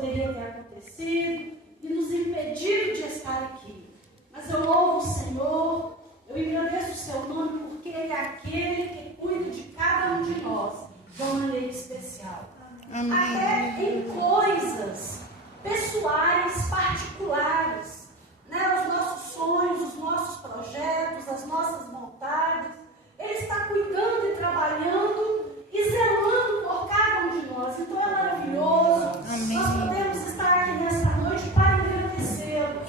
poderia ter acontecido e nos impedido de estar aqui. Mas eu louvo o Senhor, eu engrandeço o seu nome, porque Ele é aquele que cuida de cada um de nós de uma maneira especial. Amém. Até em coisas pessoais, particulares, né? Os nossos sonhos, os nossos projetos, as nossas vontades. Ele está cuidando e trabalhando e zelando por cada um de nós. Então é maravilhoso. Amém. Nós podemos estar aqui nesta noite para agradecê-lo.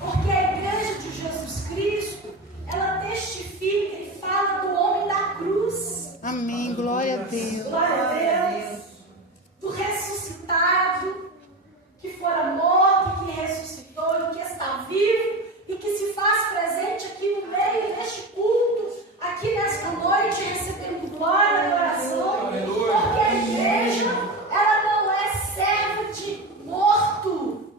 Porque a igreja de Jesus Cristo, ela testifica e fala do homem da cruz. Amém. Glória a Deus. Glória a Deus. Do ressuscitado, que fora morto, que ressuscitou e que está vivo e que se faz presente aqui no meio deste culto, aqui nesta noite, recebendo glória e adoração, porque a igreja, ela não é serva de morto,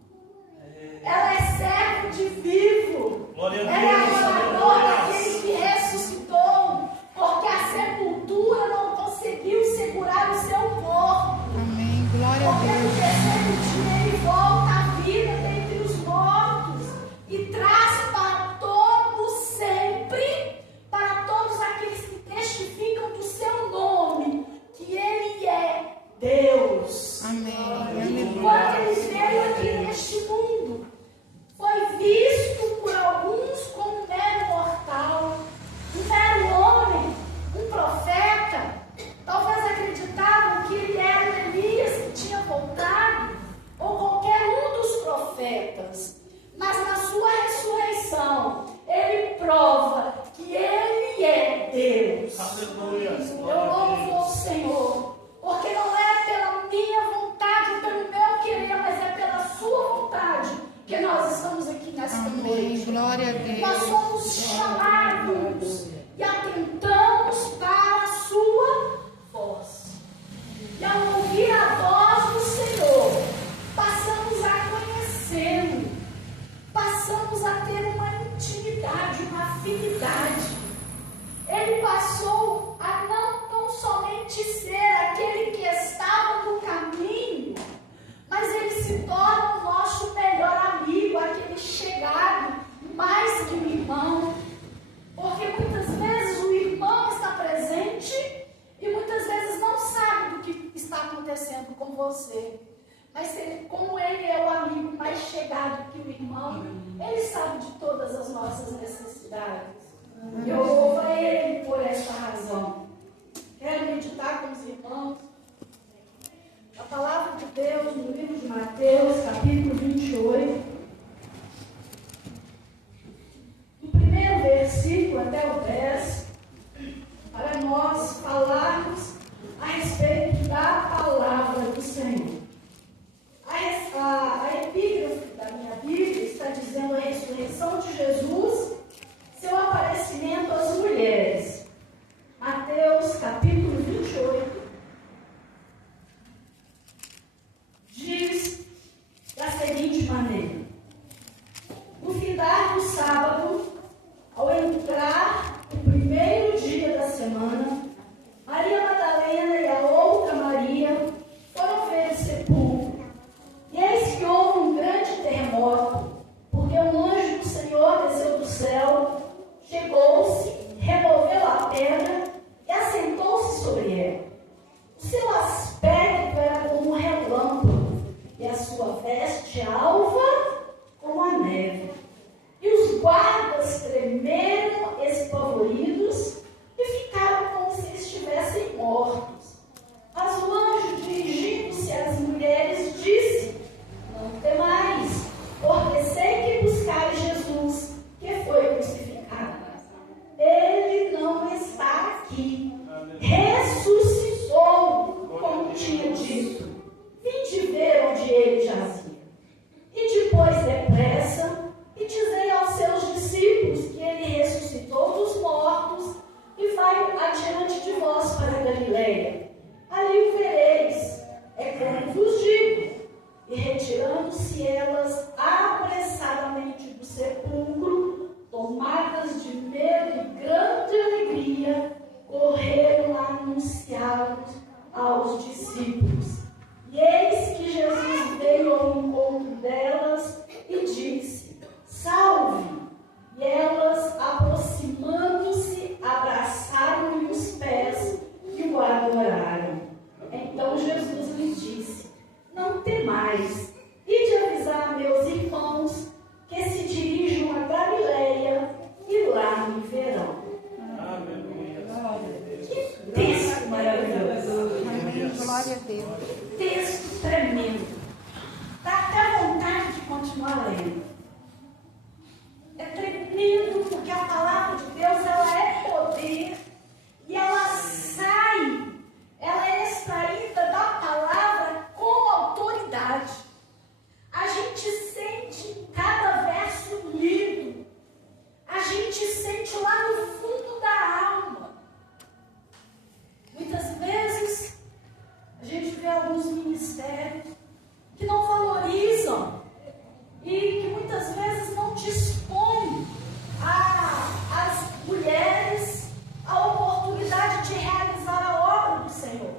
ela é serva de vivo, ela é adoradora daquele que ressuscitou, porque a sepultura não conseguiu segurar o seu corpo. Amém. Glória a Porque no Deus. terceiro dia ele volta à vida dentre os mortos e traz para todos sempre, para todos aqueles que testificam do seu nome, que ele é Deus. Amém. Enquanto ele veio aqui neste mundo, foi visto por alguns como um mero mortal, um mero homem, um profeta. Talvez acreditavam que ele era o Elias que tinha voltado, ou qualquer um dos profetas. Mas na sua ressurreição, ele prova que ele é Deus. Aleluia. Eu louvo o Senhor, porque não é pela minha vontade, pelo meu querer, mas é pela sua vontade que nós estamos aqui nesta Amém. noite. Glória a Nós Deus. somos chamados e atentamos para a sua voz. E ao ouvir a voz do Senhor, passamos a conhecê-lo, passamos a ter uma intimidade, uma afinidade. Ele passou a não tão somente ser aquele que estava no caminho, mas ele se torna o nosso melhor amigo, aquele chegado, mais que um irmão. Porque muitas vezes o irmão está presente e muitas vezes não sabe do que está acontecendo com você. Mas como ele é o amigo mais chegado que o irmão, ele sabe de todas as nossas necessidades. Eu louvo a ele por essa razão. Quero meditar com os irmãos a palavra de Deus no livro de Mateus, capítulo 28. Do primeiro versículo até o 10, para nós falarmos a respeito da palavra do Senhor. A epígrafe da minha Bíblia está dizendo a ressurreição de Jesus, seu aparecimento às mulheres. Mateus capítulo 28 diz da seguinte maneira: no findar do sábado, ao entrar o primeiro dia da semana, Maria Madalena e a outra Maria foram ver o sepulcro. E eis que houve um grande terremoto, porque um anjo do Senhor desceu do céu, chegou-se, removeu a pedra e assentou-se sobre ela. O seu aspecto era como um relâmpago, e a sua veste alva como a neve. E os guardas tremeram espavoridos e ficaram como se estivessem mortos. Mas o anjo, dirigindo-se às mulheres, disse: não temais, porque sei que buscais Jesus, que foi crucificado. Ele não está aqui, ressuscitou, como tinha dito. Vinde ver onde ele jazia. E depois depressa, e dizei aos seus discípulos que ele ressuscitou dos mortos e vai adiante de vós para a Galileia. Ali o vereis, é como vos digo. E retirando-se elas apressadamente do sepulcro, tomadas de medo e grande alegria, correram a anunciá-lo aos discípulos. E eis que Jesus veio ao mais, e de avisar meus irmãos que se dirijam a Galileia e lá me verão. Que texto maravilhoso! Amém. Glória a Deus. Texto tremendo. Dá até vontade de continuar lendo. É tremendo porque a palavra de Deus, ela é poder e ela sai, ela é extraída da palavra com autoridade. A gente sente em cada verso lido, a gente sente lá no fundo da alma. Muitas vezes a gente vê alguns ministérios que não valorizam e que muitas vezes não dispõem às mulheres a oportunidade de realizar a obra do Senhor,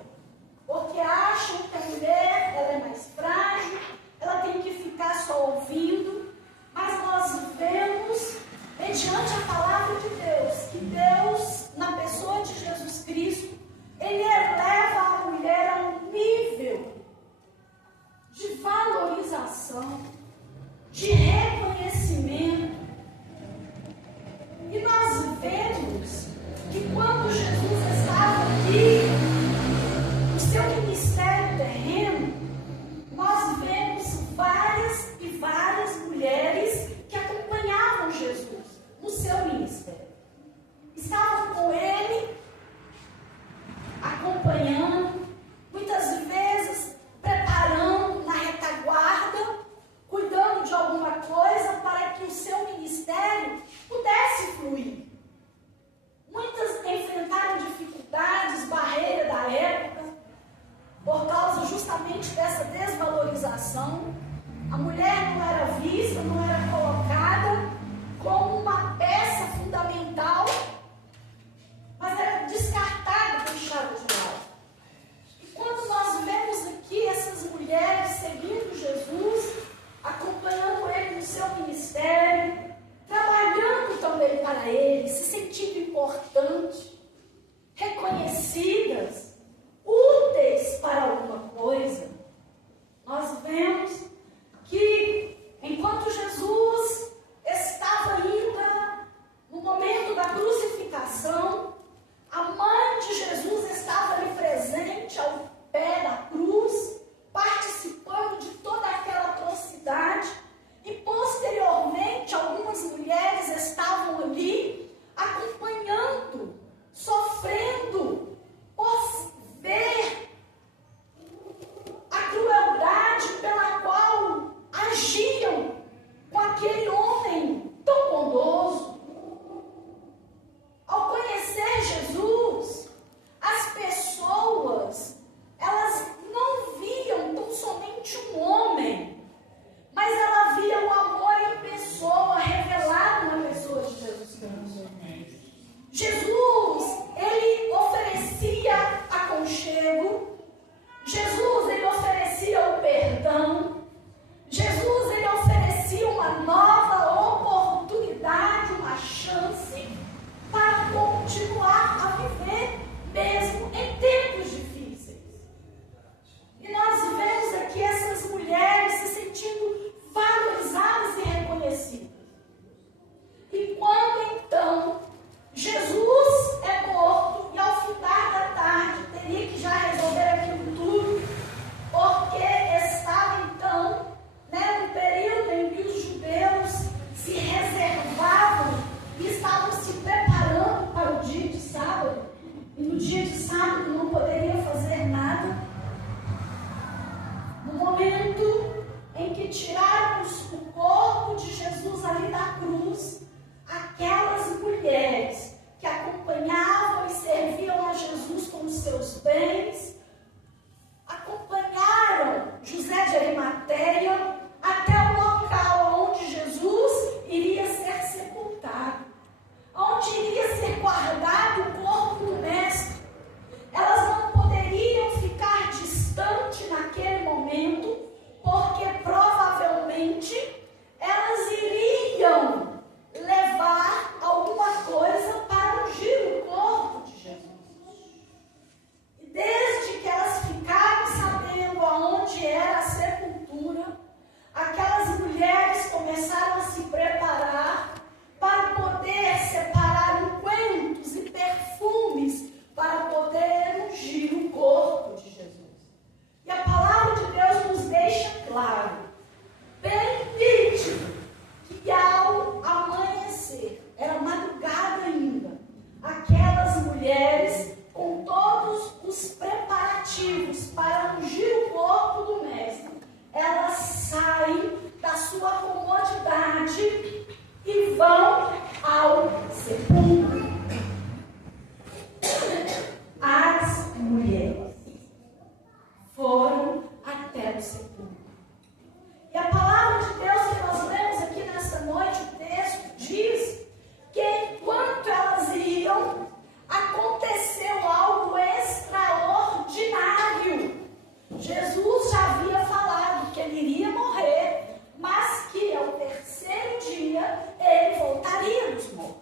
porque acham que a mulher ela é mais frágil, ela tem que ficar só ouvindo, mas nós vemos, mediante a palavra de Deus, que Deus, na pessoa de Jesus Cristo, Ele eleva a mulher a um nível de valorização, de reconhecimento. E nós vemos que quando Jesus estava aqui, no seu ministério terreno, nós vemos várias e várias mulheres que acompanhavam Jesus no seu ministério. Estavam com ele, acompanhando, muitas vezes preparando na retaguarda, cuidando de alguma coisa para que o seu ministério pudesse fluir. Muitas enfrentaram dificuldades, barreiras da época, por causa justamente dessa desvalorização. A mulher não era vista, não era colocada como uma peça fundamental, mas era descartada, deixada de lado. E quando nós vemos aqui essas mulheres seguindo Jesus, acompanhando ele no seu ministério, trabalhando também para ele, se sentindo importante, reconhecidas, úteis para alguma coisa, nós vemos que enquanto Jesus estava ainda no momento da crucificação, a mãe de Jesus estava ali presente ao pé da cruz, participando de toda aquela atrocidade, e posteriormente algumas mulheres estavam ali acompanhando, sofrendo por ver a crueldade pela qual agiam com aquele homem tão bondoso. Ao conhecer Jesus, as pessoas, elas não viam tão somente um homem, mas ela via o amor em pessoa, revelado na pessoa de Jesus Cristo. Jesus, ele oferecia aconchego. Jesus, ele oferecia o perdão. Jesus, ele oferecia uma nova oportunidade, uma chance para continuar a viver mesmo em tempos difíceis. E nós vemos aqui essas mulheres se sentindo valorizadas e reconhecidas. E quando então Jesus é morto e ao findar da tarde teria que já resolver aquilo tudo, porque estava então no período em que os judeus se reservavam e estavam se preparando para o dia de sábado, e no dia de sábado não poderiam fazer nada. No momento em que tiraram o corpo de Jesus ali da cruz, aquelas mulheres que acompanhavam e serviam a Jesus com os seus bens, acompanharam José de Arimateia até o local onde Jesus iria ser sepultado, onde iria ser guardado o corpo do Mestre. Elas não poderiam ficar distante naquele momento, porque provavelmente elas iriam levar alguma coisa claro, bem nítido, que ao amanhecer, era madrugada ainda, aquelas mulheres, com todos os preparativos para ungir o corpo do mestre, elas saem da sua comodidade e vão ao sepulcro. As mulheres foram até o sepulcro. E a palavra de Deus que nós lemos aqui nesta noite, o texto diz que enquanto elas iam, aconteceu algo extraordinário. Jesus já havia falado que ele iria morrer, mas que ao terceiro dia ele voltaria dos mortos.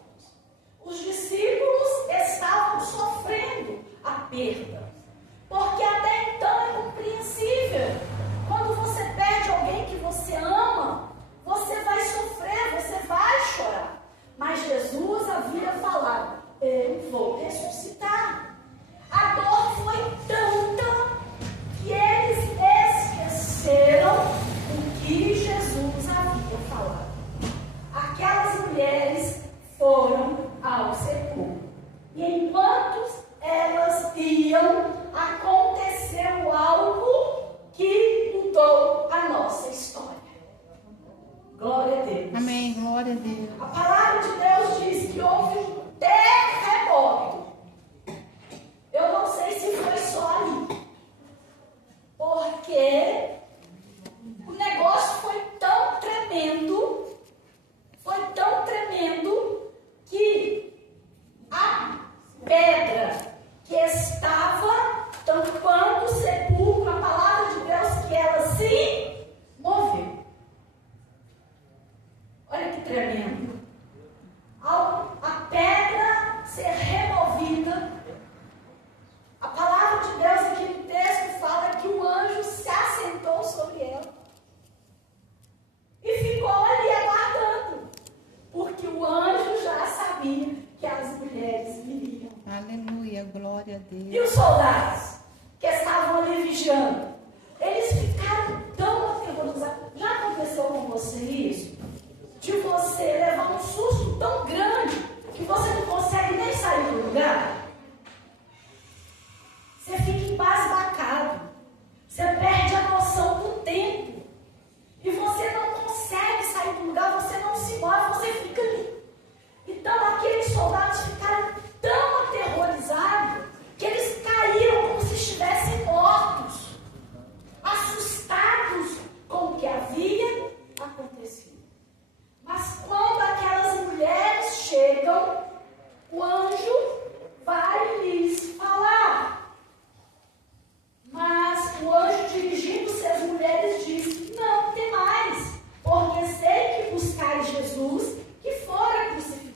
Os discípulos estavam sofrendo a perda, porque até então é compreensível. Quando você perde alguém que você ama, você vai sofrer, você vai chorar. Mas Jesus havia falado: eu vou ressuscitar. A dor foi tanta que eles esqueceram o que Jesus havia falado. Aquelas mulheres foram ao sepulcro. E enquanto elas iam, aconteceu algo que mudou a nossa história. Glória a Deus. Amém. Glória a Deus. A palavra de Deus diz que houve um terremoto. Eu não sei se foi só ali, porque o negócio foi tão tremendo, que a pedra que estava tampando o sepulcro, a palavra de Deus, que ela se moveu. Olha que tremendo. A pedra ser removida, a palavra de Deus aqui no texto fala que o anjo se assentou sobre ela e ficou ali aguardando, porque o anjo já sabia que as mulheres viriam. Aleluia. Glória a E Deus. os soldados que estavam ali vigiando, eles ficaram tão aterrorizados. Já aconteceu com você isso? De você levar um susto tão grande que você não consegue nem sair do lugar? Você fica embasbacado. Você perde a noção do tempo. E você não consegue sair do lugar, você não se move, você fica ali. Então aqueles soldados ficaram tão aterrorizados que eles caíram como se estivessem mortos, assustados com o que havia acontecido. Mas quando aquelas mulheres chegam, o anjo vai lhes falar. Mas o anjo, dirigindo-se às mulheres, disse: não temais, porque sei que buscais Jesus, que fora crucificado.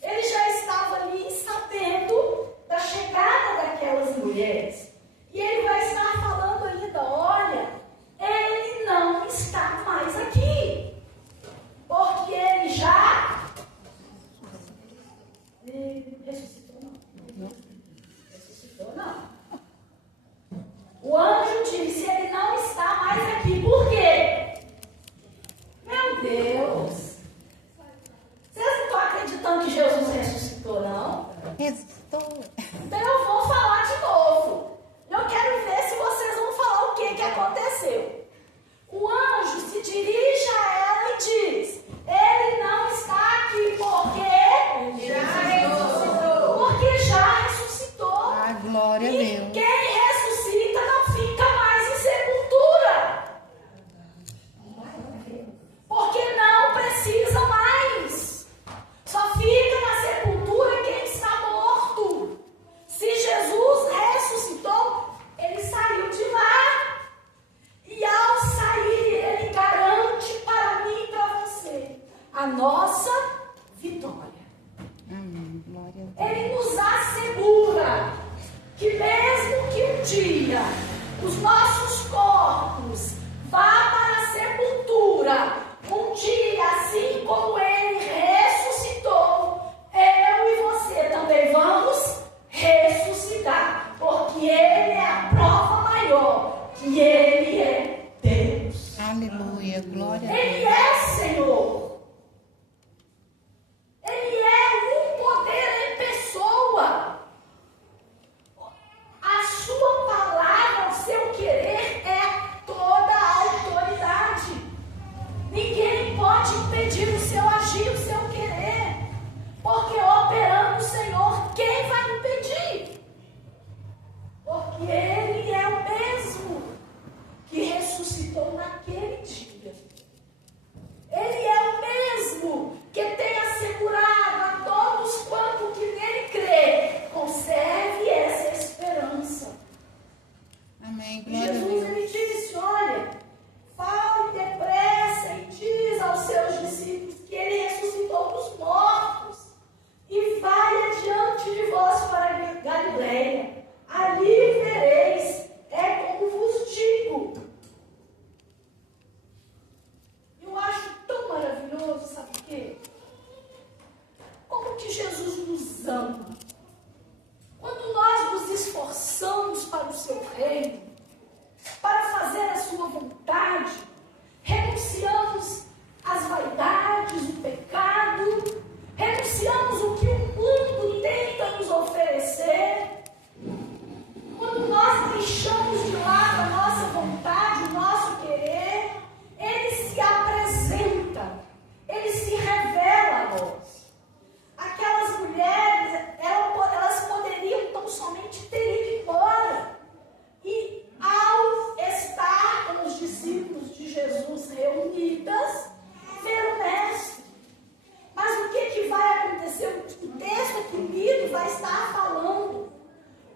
Ele já estava ali sabendo da chegada daquelas mulheres. E ele vai estar falando ainda: olha, ele não está mais aqui, porque ele já ressuscitou, não. Ressuscitou, não. O anjo disse: ele não está mais aqui. Por quê? Meu Deus! Vocês não estão acreditando que Jesus ressuscitou, não? Ressuscitou. Então eu vou falar de novo. Eu quero ver se vocês vão falar o que aconteceu. O anjo se dirige a ela e diz: ele não está aqui porque já ressuscitou. Porque já ressuscitou. Ah, glória a E Deus. quem ressuscita não fica mais em sepultura. Porque não precisa mais. Só fica na sepultura quem está morto. Se Jesus ressuscitou, ele saiu de lá. E ao sair, ele garante para mim e para você a nossa vitória. Amém. Glória a Deus. Ele nos assegura que mesmo que um dia os nossos corpos vá para a sepultura, um dia, assim como ele ressuscitou, eu e você também vamos ressuscitar, porque ele é a prova maior que ele é Deus. Aleluia, glória a Ele Deus. é Senhor. Ele é um poder em pessoa. A sua palavra, o seu querer é toda a autoridade. Ninguém pode impedir o seu agir, o seu querer. Porque operando o Senhor, quem vai impedir? Porque Ele é o mesmo que ressuscitou naquele dia. Ele é o mesmo que tem assegurado a todos quanto que nele crê. Conserve essa esperança. Amém, E glória a Jesus, Deus. ele disse, olha, fale depressa e diz aos seus discípulos que ele ressuscitou dos mortos e vai adiante de vós para Galileia. Ali vereis, é como vos digo. Eu acho tão maravilhoso, sabe por quê? Como que Jesus nos ama. Quando nós nos esforçamos para o seu reino, para fazer a sua vontade, renunciamos às vaidades, o pecado, renunciamos o que o mundo tenta nos oferecer. Quando nós deixamos de lado a nossa vontade, o nosso querer, ele se apresenta, ele se revela a nós. Aquelas mulheres, elas poderiam tão somente ter ido embora. E ao estar com os discípulos de Jesus reunidas, ver o mestre. Mas o que vai acontecer? O texto aqui lido vai estar falando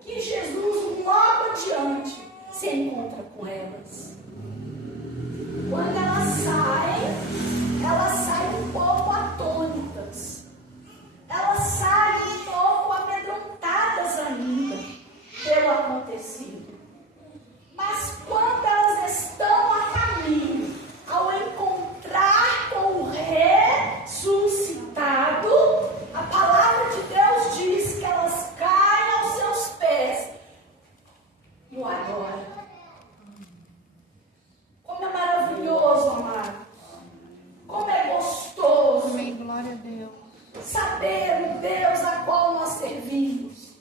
que Jesus logo adiante se encontra com elas. Quando elas saem um pouco atônitas. Elas saem um pouco amedrontadas ainda pelo acontecido. Mas quando elas estão a caminho, ao encontrar com o ressuscitado, a palavra de Deus diz que elas caem aos seus pés no agora. Como é maravilhoso, amados. Como é gostoso. Amém, glória a Deus. Saber o Deus a qual nós servimos.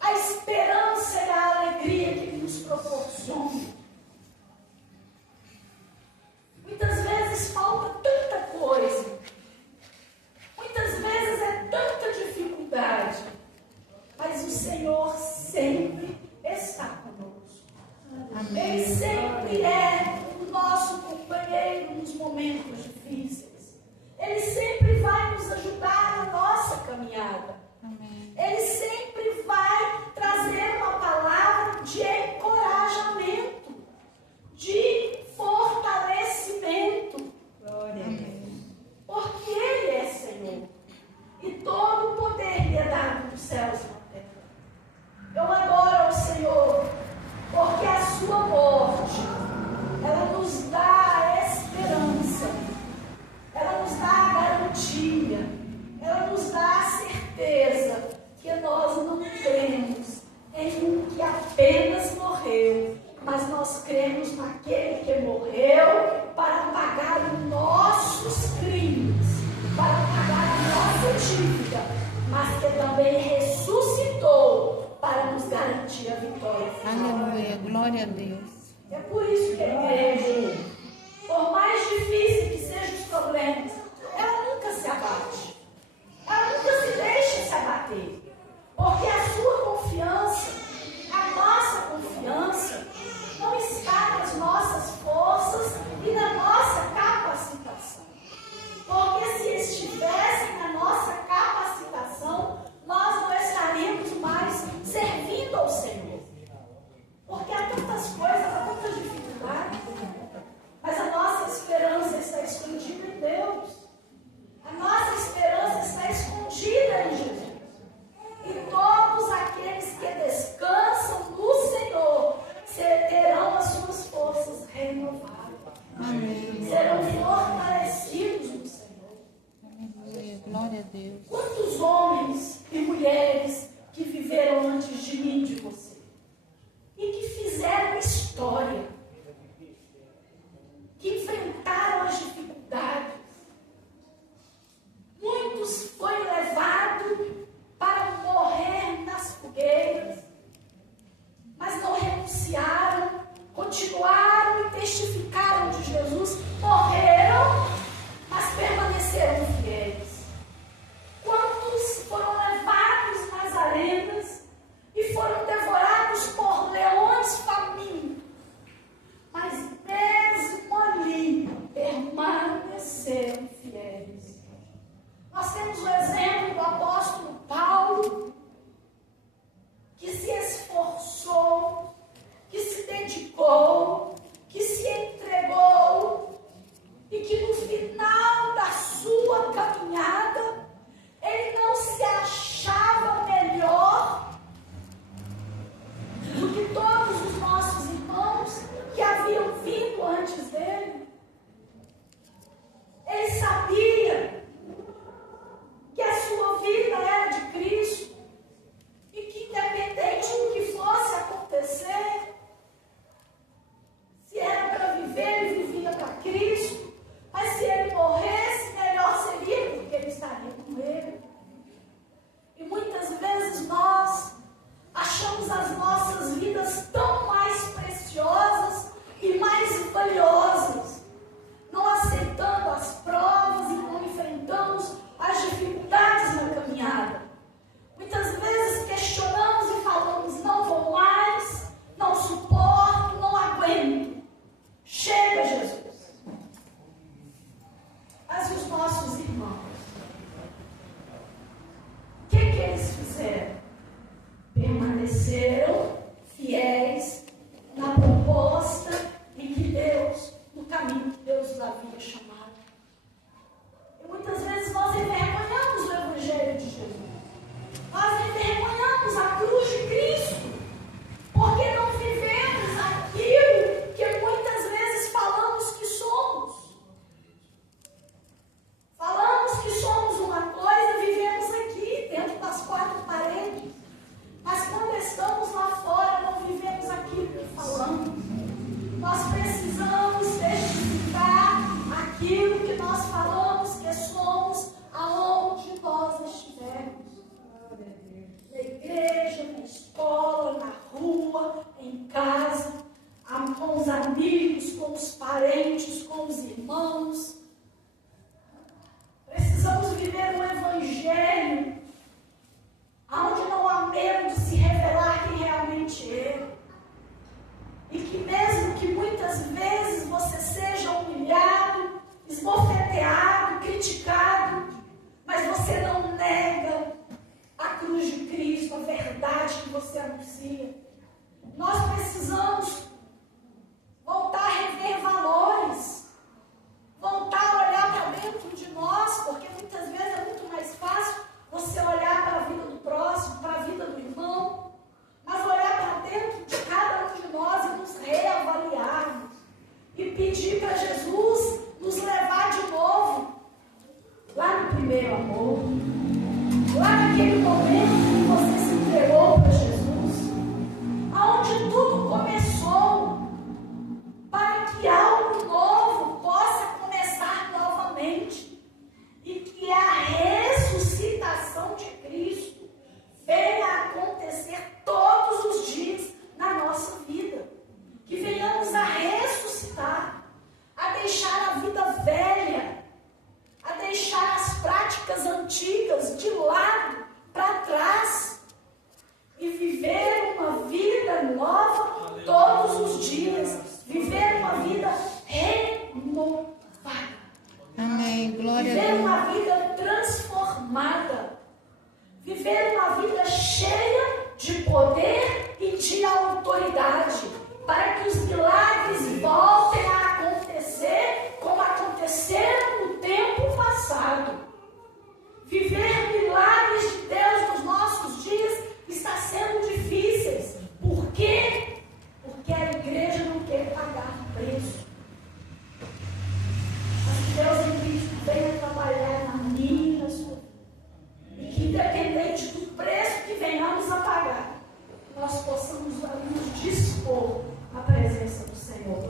A esperança e a alegria que Ele nos proporciona. Muitas vezes falta tanta coisa. Muitas vezes é tanta dificuldade. Mas o Senhor sempre está conosco. Amém. Ele sempre é o nosso companheiro nos momentos difíceis. Ele sempre vai nos ajudar na nossa caminhada. Amém. Ele sempre vai trazer uma palavra de encorajamento, de fortalecimento. Glória a Deus. Porque Ele é Senhor. E todo o poder lhe é dado dos céus e na terra. Eu adoro ao Senhor, porque a sua morte, ela nos dá a esperança, ela nos dá a garantia, ela nos dá a certeza que nós não cremos em um que apenas morreu, mas nós cremos naquele que morreu para pagar os nossos crimes, para pagar a nossa dívida, mas que também ressuscitou para nos garantir a vitória final. Aleluia, glória a Deus. É por isso que a igreja, por mais difícil que sejam os problemas, ela nunca se abate. Ela nunca se deixa se abater. Porque a sua confiança, a nossa confiança, não está nas nossas forças e na nossa capacitação. Porque se estivessem na nossa capacitação, nós não estaríamos mais servindo ao Senhor. Porque há tantas coisas, há tantas dificuldades. Mas a nossa esperança está escondida em Deus. A nossa esperança está escondida em Jesus. E todos aqueles que descansam no Senhor terão as suas forças renovadas. Amém. Serão fortalecidos no Senhor. Aleluia, glória a Deus. Quantos homens e mulheres que viveram antes de mim e de você? E que fizeram história. Que enfrentaram parentes, com os irmãos. Precisamos viver um evangelho onde não há medo de se revelar quem realmente é. E que mesmo que muitas vezes você seja humilhado, esbofeteado, criticado, mas você não nega a cruz de Cristo, a verdade que você anuncia. Nós precisamos voltar a rever valores, voltar a olhar para dentro de nós, porque muitas vezes é muito mais fácil você olhar para a vida do próximo, para a vida do irmão, mas olhar para dentro de cada um de nós e nos reavaliarmos e pedir para Jesus nos levar de novo lá no primeiro amor, lá naquele momento que você se entregou para Jesus, aonde tudo começou, para que algo novo possa começar novamente e que a ressuscitação de Cristo venha a acontecer todos os dias na nossa vida, que venhamos a ressuscitar, a deixar a vida velha, a deixar as práticas antigas de lado, para trás, e viver uma vida nova todos os dias, viver uma vida renovada. Amém. Glória a Viver Deus. uma vida transformada. Viver uma vida cheia de poder e de autoridade. Para que os milagres voltem a acontecer como aconteceram no tempo passado. Viver milagres de Deus nos nossos dias está sendo difíceis. Por quê? Porque a igreja não quer pagar preço. Mas que Deus em Cristo venha trabalhar na minha e na sua vida. E que independente do preço que venhamos a pagar, nós possamos nos dispor à presença do Senhor.